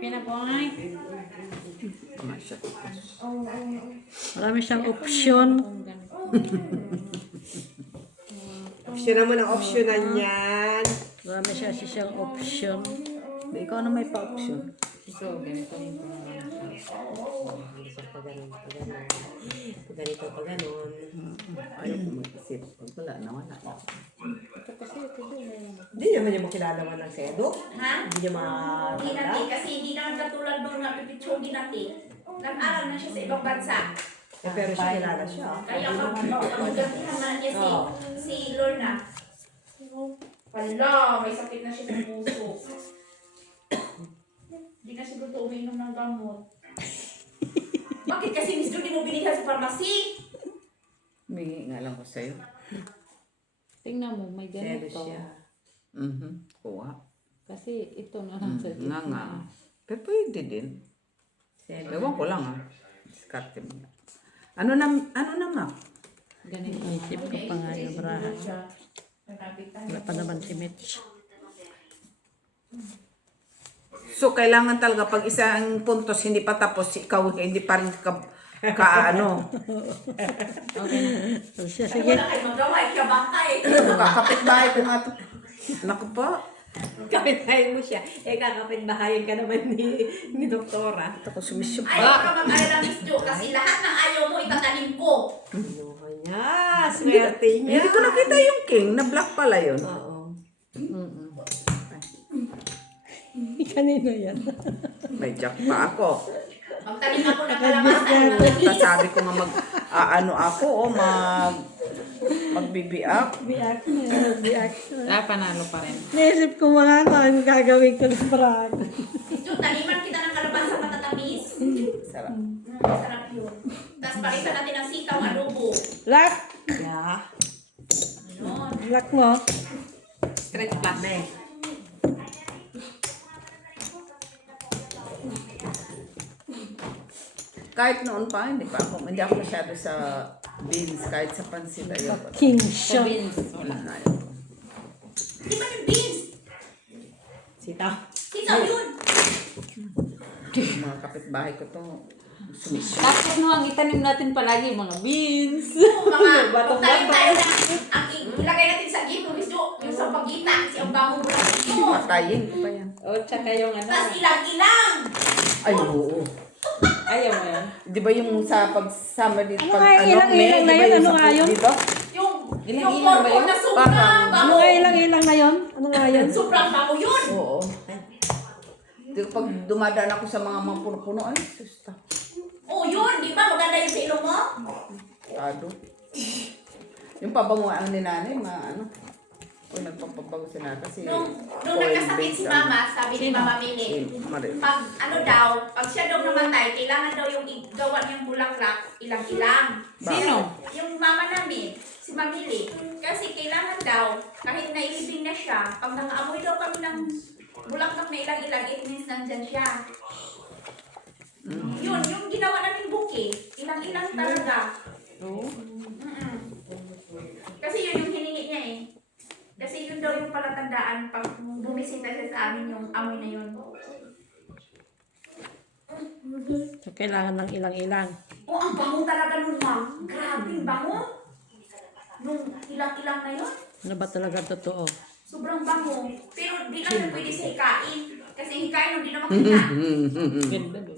Pinaboy. Tama siya. Marami siyang option. Option mo ng optionan yan. Marami siyang option. Ikaw na may pa-option. So, ganito yung Pag ganito, pag ganon. Ayaw ko mag-isip. Wala na. Hindi naman niya makilala ng si Edu. Ha? Hindi niya Hindi makilala. natin, kasi hindi naman katulad doon na pipitsyogi natin. Nag-aral na siya sa ibang bansa. Pero siya kilala siya. Kaya pag-gantihan na niya si Lorna. Hala, may sakit na siya sa puso. Hindi na siguro ito uminom ng gamot. Bakit kasi Miss Judy mo binigyan sa pharmacy? Humingi nga lang ko sa'yo. tingnan mo, may Selos ganito. siya. Kuha. Kasi ito na lang sa Nga nga. Pero pwede din. Selos. Ewan ko lang ah. Diskarte mo. Ano na, Ma? Ganito. Isip ko pa nga yung braha. Wala pa naman si Mitch. So, kailangan talaga pag isang puntos hindi pa tapos, ikaw hindi pa rin ano. Siya, Ay, sige. wala kayo magawa, ikabangka eh. Kakapit-bahay ko nga ito. Naku po. Kapitbahay mo siya. Kakapitbahayan ka naman ni Doktora. Ito ko sumisyup Ay, huwag ka mag-alala, Miss Jo, kasi lahat ng ayaw mo itatanim ko. Ano niya? Swerte niya. Hindi ko nakita yung king, na black pala yun. Oo. Kanino yan? May jack pa ako. Magtanim ako ng kalabasan. Sabi ko nga ano ako, magbibiak. Biak. Panalo pa rin. Naisip ko mga ano gagawin ko ng braha. Miss Jo, taniman kita ng kalabasan matatamis. Sarap. Sarap yun. Tapos palitan natin ng sitaw adobo. Lak! Yeah. Yun. Lak mo. Stretch plan eh. Kahit noon pa, hindi ako masyado sa beans, kahit sa pansit, ayaw ko. King siya. Wala. Ayaw ko. Di ba yung beans? Sitaw. Sitaw yun. Yung mga kapitbahay ko to, sumisyup. Tapos no, ang itanim natin palagi mga beans. Mga tanim tayo na ang ilagay natin sa gito, Miss Jo, yung sa pagitan, si ang bango mo lang ito. Patayin ko pa yan. O, tsaka yung ano. Tapos ilang-ilang. Ay, oo. Ayaw mo yan. Di ba yung sa pagsama dito, Ano nga, ilang-ilang na yun? Ano nga yun? Dito? Yung Ilang-ilang ba porko yun? na sobrang Parang- Ano bango. nga ilang-ilang na yun? Ano nga yun? Sobrang bango yun. Oo. Di ko pag dumadaan ako sa mga puno-puno, ay, susta. Oh, yun. Di ba maganda yung sa ilong mo? Tado. Yung pabanguan ni nanay, ano. Kung nagpapabango si nanay kasi Nung nagkasakit si Mama, sabi ni Mama Mili, pag ano daw, pag siya daw namatay, kailangan daw yung gawa niyang bulaklak, ilang-ilang. Sino? Yung mama namin, si Mamili. Kasi kailangan daw, kahit nailibing na siya, pag nangaamoy daw kami ng bulaklak na ilang-ilang, it means nandyan siya. Yun, yung ginawa namin buki, ilang-ilang talaga. Mm-mm. Kasi yun yung hiningi niya eh. Kasi yun daw yung palatandaan pag bumisita siya sa amin yung amoy na yun. So, kailangan ng ilang-ilang. Oh, ang bango talaga nun, ma'am. Grabe, ang bango. Nung ilang-ilang na yun, Ano ba talaga totoo? sobrang bango. Pero di lang pwede sa hikain. Kasi hikain nun, di naman kita. Ganda ba?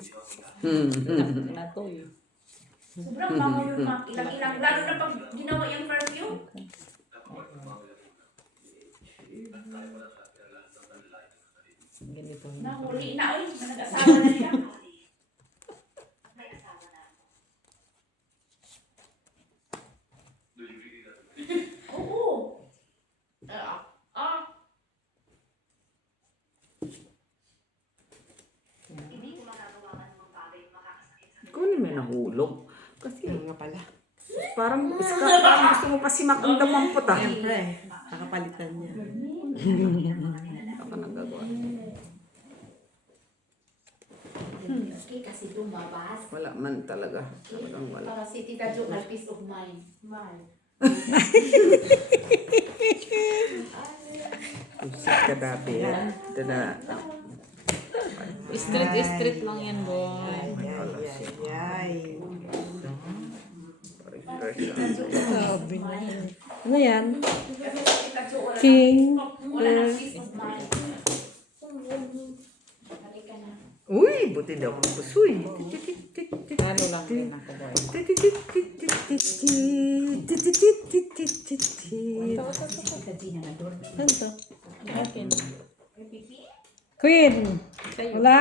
Natoy. Sobrang bango yun, ma'am. Ilang-ilang. Lalo na pag ginawa yung perfume. Ganito. Nahuli na, oy. Nag-asawa na siya. Oo. Ikaw na may nahulog. Kasi Nga pala. parang gusto mo pa simak ang damampot ah. Siyempre, kakapalitan niya. Ako nagagawa. Okay, kasi lumabas. Wala man talaga. Talagang wala. Para si Tita Jo, may peace of mind. Usip ka dabi. Street lang yan, boy. Ay. Sabi na. Ano yan? Kasi si Tita Jo, King. wala nang peace of mind. Halika na. Uy, buti daw ang pusoy. Talo lang din ako, boy. Ano to? Akin. Queen. Sa'yo. Wala.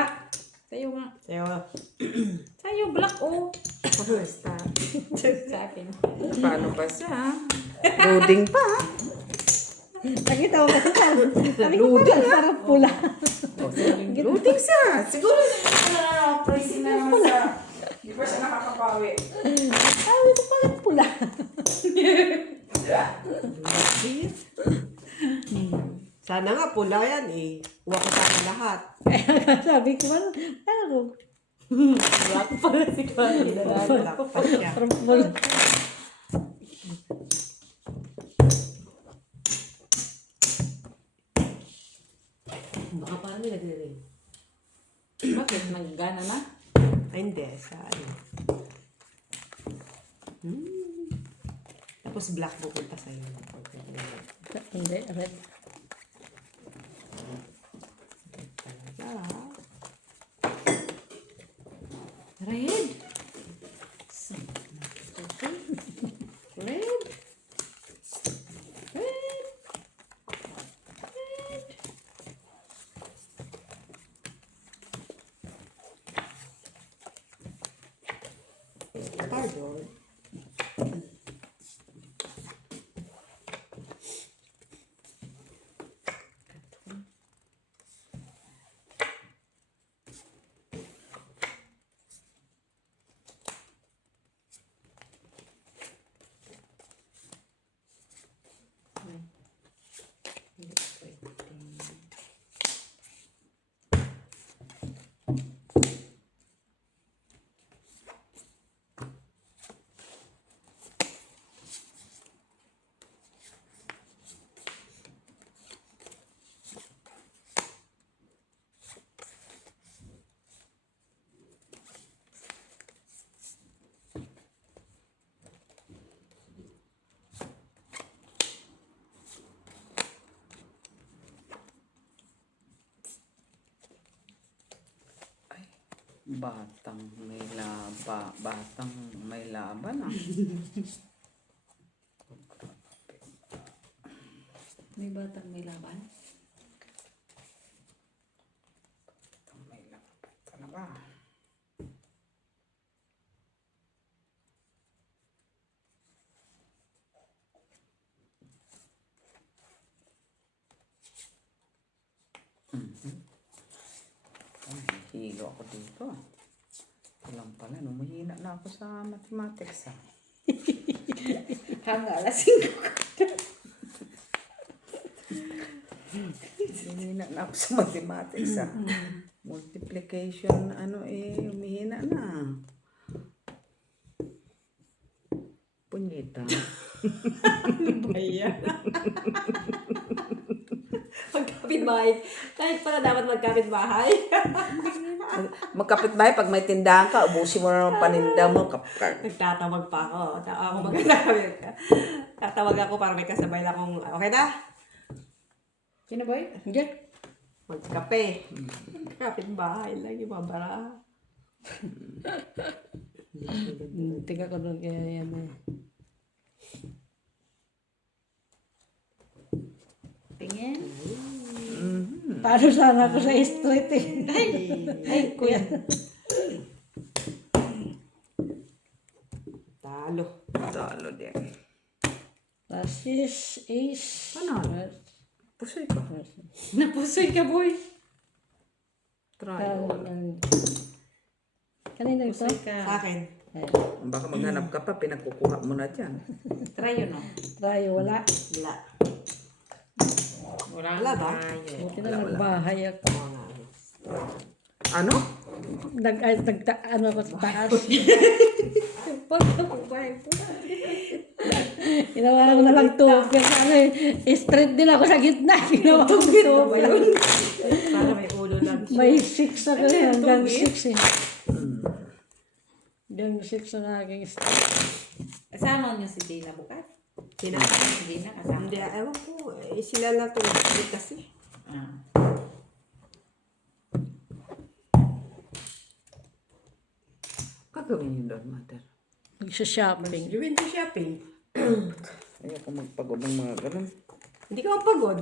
Sa'yo nga. Sayo. Sa'yo, black o. Sa akin. Paano pa siya? Loading pa. Nakita mo kasi sabi ko parang sarap pula. Loading siya. Siguro Pricing na naman sa... di pa siya nakakapawi. Sabi ko parang pula. Sana nga pula yan eh. Huwag ko sana lahat. Kaya sabi ko, ano ko? Black pala si Kanye. Black pa siya. Purple. Baka parang may nagre-ring. Bakit? Naggana na? Ay, hindi. Sa ano. Tapos black pupunta sa'yo. Hindi, red. Talaga. Red. Red. Cardboard. Batang may laban ah. May batang may laban? Batang may laban talaga. Hilo ako dito. Walang pala, no? Mahina na ako sa mathematics ah. Hanga alas 5 ka. Humihina na ako sa mathematics ah. Multiplication, humihina na. Punyeta. Ayan. Magkapit-bahay. Kahit pala dapat magkapit-bahay. Magkapit-bahay, pag may tindahan ka, ubusin mo na ng paninda mo. Nagtatawag pa ako. Ako magkakapit ka. Tatawag ako para may kasabay lang akong, okay na? Sino boy? Hindi. Magkape. Kapit-bahay lang yung mabara. Tingnan ko doon kaya yan eh. Tingin. Paano sana ako sa street eh. Ay, kuya. Talo. Talo din. Rasis, ace. Panalo. Pusoy ka. Napusoy ka boy. Try. Kanina ito? Pusoy ka. Sa akin. Baka maghanap ka pa, pinagkukuha mo na dyan. Try yun o. Try, wala. Wala. Wala ba? Buti na nagbahay ako. Oo nga. Ano? Ano ako sa taas. Pagkakabay po. Ginawa ko na lang tubig. Kasi straight din ako sa gitna. Ginawa ko tubig. Para may ulo lang siya. May 6 ako eh. Hanggang 6 eh. Hanggang 6 ang aking straight. Kasama niyo si Dina bukas? Sina? Si Dina kasama. Hindi, ewan ko. Sila na tumagod kasi. Ah. Gagawin yun doon, mother. Magsha-shopping. You went to shopping. Ayoko magpagod ng mga ganun. Hindi ka mapagod.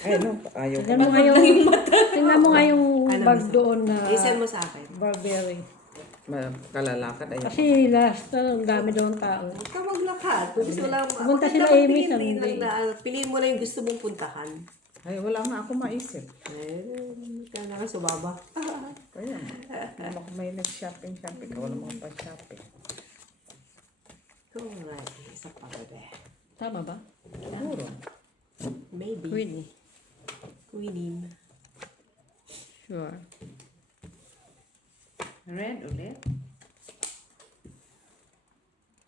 Ay, no, ayaw ko. Tingnan mo nga yung Ano bag gusto? doon na I-send mo sa akin. Burberry. Kalalakad, ayaw ko. Kasi last na, ang dami doon tao. Huwag ka maglakad. Kung gusto mo lang, Pumunta maganda sila, magpili Amy, din Sunday. lang na, piliin mo na yung gusto mong puntahan. Ay, wala nga ako maisip. Kaya na ka subaba. Kaya, hindi ako may nag-shopping. Wala mga pa-shopping. Alright, isa pa bebe. Tama ba? Siguro. Maybe. Queenie. Queenin. Sure. Red ulit.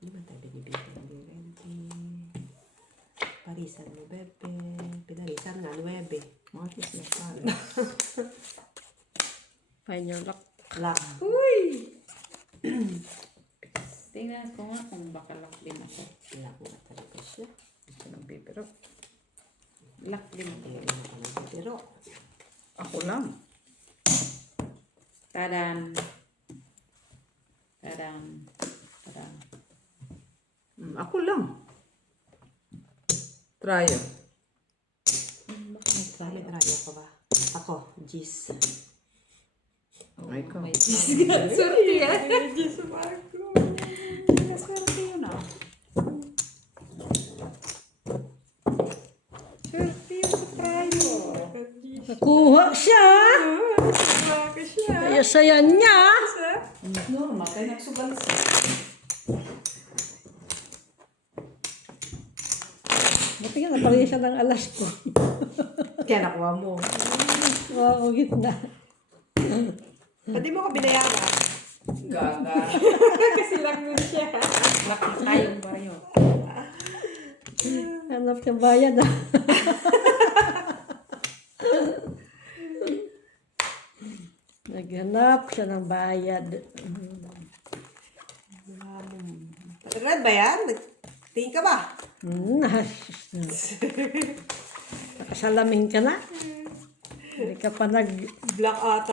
Hindi man tayo binibigyan. Hindi ready. Parisan mo, bebe. Pinarisan nga, 9. Matis na pala. Find your luck. Lock. Tingnan ko nga kung baka lock din ako. Lock nga talaga siya. Ito ng bibiro. Lock din ako. Ayan na ako ng pero. Ako lang. Tadam. Tadam. Tadam. Ako lang. Tryo. Bakit may drayo ka ba? Ako, Gis. Okay ko. May swerte yan. Swerte yun ah. Swerte yun sa pryo. Nakuha siya. Kaya saya niya. Normal, kaya nagsugal siya. Buti nga napareha siya ng alas ko. Kaya nakuha mo. Oo, gitna. Pwede mo ko binayaran. Gaga. Lock na tayong pryo. Hanap siya bayad ah. Naghanap siya ng bayad. Red ba yan? Tingin ka ba? Nakasalamin ka na. Hindi ka pa Black ata.